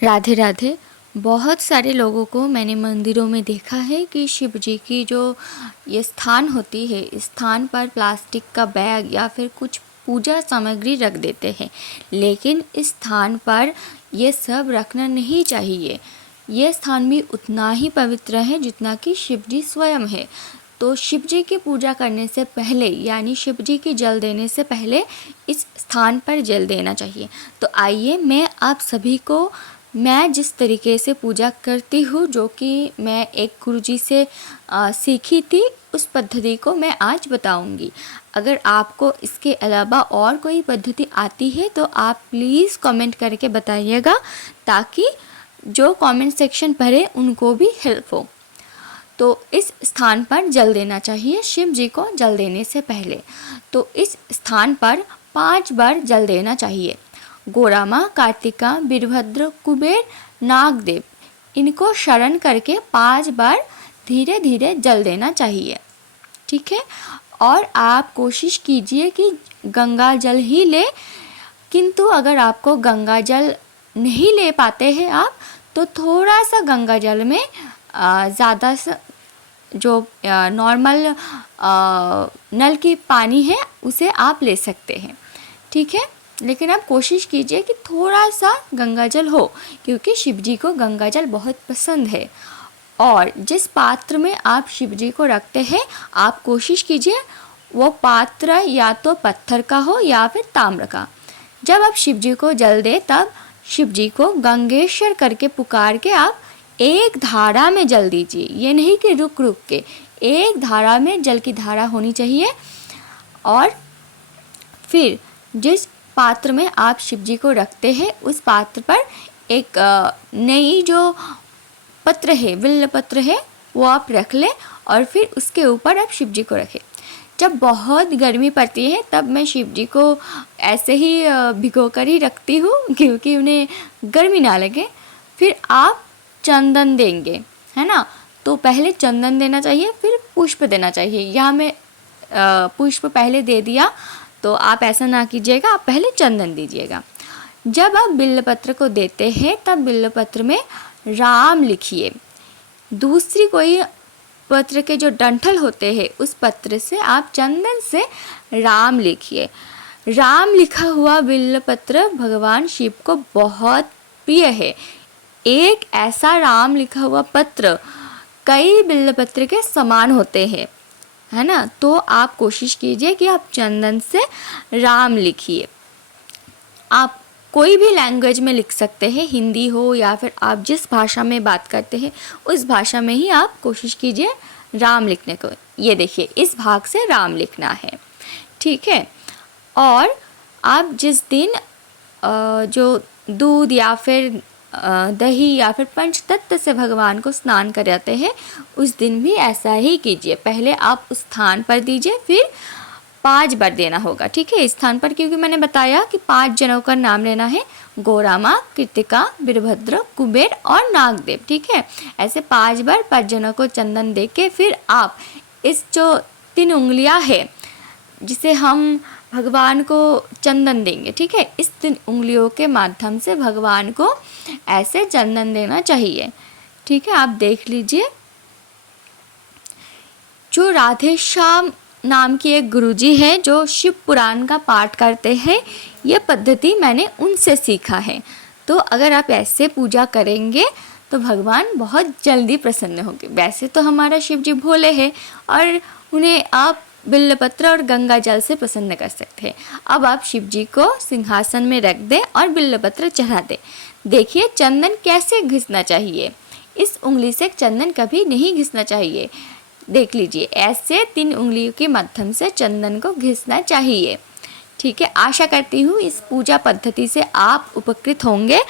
राधे राधे। बहुत सारे लोगों को मैंने मंदिरों में देखा है कि शिव जी की जो ये स्थान होती है, इस स्थान पर प्लास्टिक का बैग या फिर कुछ पूजा सामग्री रख देते हैं, लेकिन इस स्थान पर ये सब रखना नहीं चाहिए। ये स्थान भी उतना ही पवित्र है जितना कि शिव जी स्वयं है। तो शिव जी की पूजा करने से पहले यानी शिव जी की जल देने से पहले इस स्थान पर जल देना चाहिए। तो आइए मैं आप सभी को मैं जिस तरीके से पूजा करती हूँ, जो कि मैं एक गुरुजी से सीखी थी, उस पद्धति को मैं आज बताऊंगी। अगर आपको इसके अलावा और कोई पद्धति आती है तो आप प्लीज़ कमेंट करके बताइएगा, ताकि जो कमेंट सेक्शन पढ़े उनको भी हेल्प हो। तो इस स्थान पर जल देना चाहिए शिव जी को जल देने से पहले। तो इस स्थान पर 5 बार जल देना चाहिए। गोरामा, कार्तिका, वीरभद्र, कुबेर, नागदेव, इनको शरण करके 5 बार धीरे धीरे जल देना चाहिए। ठीक है। और आप कोशिश कीजिए कि गंगा जल ही ले, किंतु अगर आपको गंगा जल नहीं ले पाते हैं आप, तो थोड़ा सा गंगा जल में ज़्यादा सा जो नॉर्मल नल की पानी है उसे आप ले सकते हैं। ठीक है। लेकिन आप कोशिश कीजिए कि थोड़ा सा गंगा जल हो, क्योंकि शिव जी को गंगा जल बहुत पसंद है। और जिस पात्र में आप शिव जी को रखते हैं, आप कोशिश कीजिए वो पात्र या तो पत्थर का हो या फिर ताम्र का। जब आप शिव जी को जल दें, तब शिव जी को गंगेश्वर करके पुकार के आप एक धारा में जल दीजिए। ये नहीं कि रुक रुक के, एक धारा में जल की धारा होनी चाहिए। और फिर जिस पात्र में आप शिव जी को रखते हैं, उस पात्र पर एक नई जो पत्र है, बिल्व पत्र है, वो आप रख लें और फिर उसके ऊपर आप शिव जी को रखें। जब बहुत गर्मी पड़ती है तब मैं शिव जी को ऐसे ही भिगो कर ही रखती हूँ, क्योंकि उन्हें गर्मी ना लगे। फिर आप चंदन देंगे, है ना। तो पहले चंदन देना चाहिए, फिर पुष्प देना चाहिए। यहाँ मैं पुष्प पहले दे दिया, तो आप ऐसा ना कीजिएगा, आप पहले चंदन दीजिएगा। जब आप बिल्वपत्र को देते हैं, तब बिल्वपत्र में राम लिखिए। दूसरी कोई पत्र के जो डंठल होते हैं, उस पत्र से आप चंदन से राम लिखिए। राम लिखा हुआ बिल्वपत्र भगवान शिव को बहुत प्रिय है। एक ऐसा राम लिखा हुआ पत्र कई बिल्वपत्र के समान होते हैं, है ना। तो आप कोशिश कीजिए कि आप चंदन से राम लिखिए। आप कोई भी लैंग्वेज में लिख सकते हैं, हिंदी हो या फिर आप जिस भाषा में बात करते हैं उस भाषा में ही आप कोशिश कीजिए राम लिखने को। ये देखिए, इस भाग से राम लिखना है। ठीक है। और आप जिस दिन जो दूध या फिर दही या फिर पंचतत्व से भगवान को स्नान कराते हैं, उस दिन भी ऐसा ही कीजिए। पहले आप उस स्थान पर दीजिए, फिर 5 बार देना होगा। ठीक है। इस स्थान पर क्योंकि मैंने बताया कि 5 जनों का नाम लेना है, गोरामा, कृतिका, वीरभद्र, कुबेर और नागदेव। ठीक है। ऐसे 5 बार 5 जनों को चंदन दे के फिर आप इस जो 3 उंगलियां है जिसे हम भगवान को चंदन देंगे, ठीक है, इस 3 उंगलियों के माध्यम से भगवान को ऐसे चंदन देना चाहिए। ठीक है। आप देख लीजिए, जो राधे श्याम नाम की एक गुरुजी है जो शिव पुराण का पाठ करते हैं, ये पद्धति मैंने उनसे सीखा है। तो अगर आप ऐसे पूजा करेंगे तो भगवान बहुत जल्दी प्रसन्न होंगे। वैसे तो हमारा शिव जी भोले हैं और उन्हें आप बिल्वपत्र और गंगा जल से प्रसन्न कर सकते हैं। अब आप शिव जी को सिंहासन में रख दें और बिल्वपत्र चढ़ा दें। देखिए चंदन कैसे घिसना चाहिए। इस उंगली से चंदन कभी नहीं घिसना चाहिए। देख लीजिए, ऐसे 3 उंगलियों के माध्यम से चंदन को घिसना चाहिए। ठीक है। आशा करती हूँ इस पूजा पद्धति से आप उपकृत होंगे